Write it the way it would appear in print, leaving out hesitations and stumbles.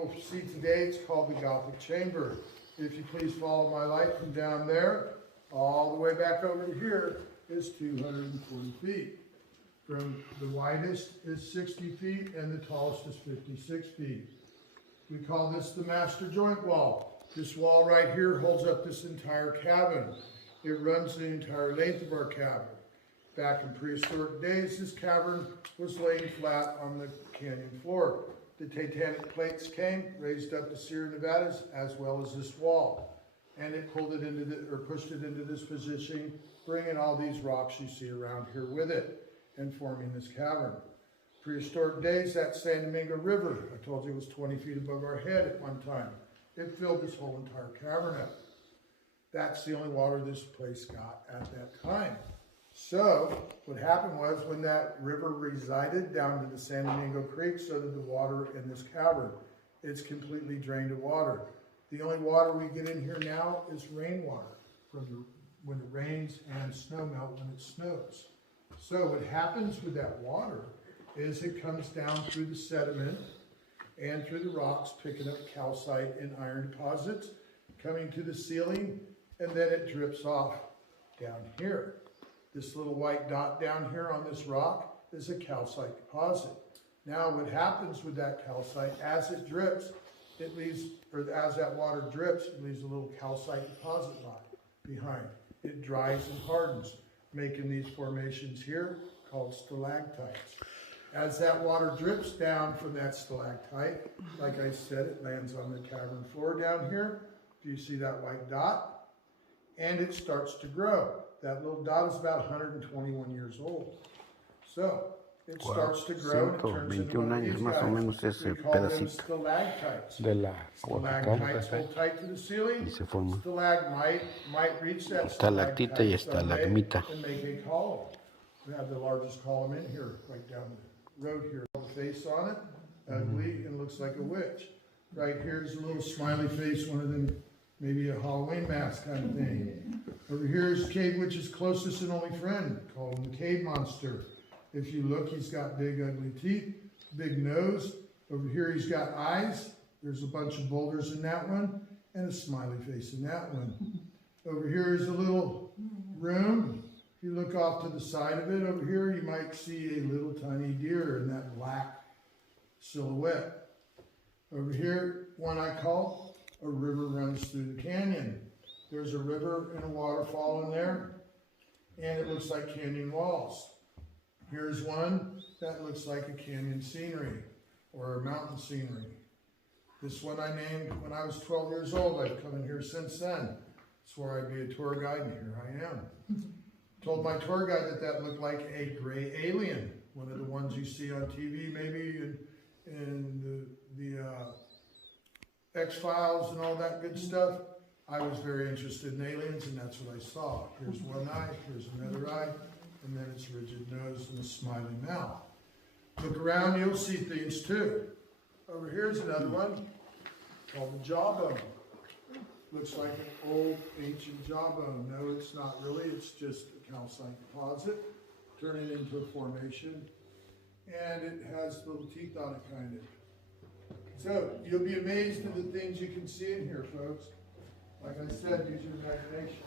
you'll see today, it's called the Gothic Chamber. If you please follow my light from down there, all the way back over to here is 240 feet. From the widest is 60 feet and the tallest is 56 feet. We call this the master joint wall. This wall right here holds up this entire cavern. It runs the entire length of our cavern. Back in prehistoric days, this cavern was laying flat on the canyon floor. The tectonic plates came, raised up the Sierra Nevadas as well as this wall. And it pulled it into pushed it into this position, bringing all these rocks you see around here with it and forming this cavern. Prehistoric days, that San Domingo River, I told you, was 20 feet above our head at one time. It filled this whole entire cavern up. That's the only water this place got at that time. So what happened was when that river resided down to the San Domingo Creek, so did the water in this cavern. It's completely drained of water. The only water we get in here now is rainwater from when it rains and snow melt when it snows. So what happens with that water is it comes down through the sediment and through the rocks, picking up calcite and iron deposits, coming to the ceiling, and then it drips off down here. This little white dot down here on this rock is a calcite deposit. Now what happens with that calcite, as it drips, it leaves, or as that water drips, it leaves a little calcite deposit line behind. It dries and hardens, making these formations here called stalactites. As that water drips down from that stalactite, like I said, it lands on the cavern floor down here. Do you see that white dot? And it starts to grow. That little dot is about 121 years old. So it starts to grow and it turns into one of these guys. We call them stalactites. Stalactites hold tight to the ceiling. Stalagmite might reach that stalactite and make a column. We have the largest column in here, right down the road here. The face on it, ugly, and looks like a witch. Right here's a little smiley face, one of them, maybe a Halloween mask kind of thing. Over here is Cave Witch's closest and only friend, called him the Cave Monster. If you look, he's got big ugly teeth, big nose. Over here he's got eyes. There's a bunch of boulders in that one, and a smiley face in that one. Over here is a little room. If you look off to the side of it over here, you might see a little tiny deer in that black silhouette. Over here, one I call a river runs through the canyon. There's a river and a waterfall in there, and it looks like canyon walls. Here's one that looks like a canyon scenery or a mountain scenery. This one I named when I was 12 years old. I've come in here since then. Swore I'd be a tour guide, and here I am. Told my tour guide that looked like a gray alien, one of the ones you see on TV, maybe in the X-Files and all that good stuff. I was very interested in aliens, and that's what I saw. Here's one eye, here's another eye, and then its rigid nose and a smiling mouth. Look around, you'll see things too. Over here's another one called the jawbone. Looks like an old ancient jawbone. No, it's not really. It's just a calcite deposit, turning into a formation, and it has little teeth on it, kind of. So you'll be amazed at the things you can see in here, folks. Like I said, use your imagination.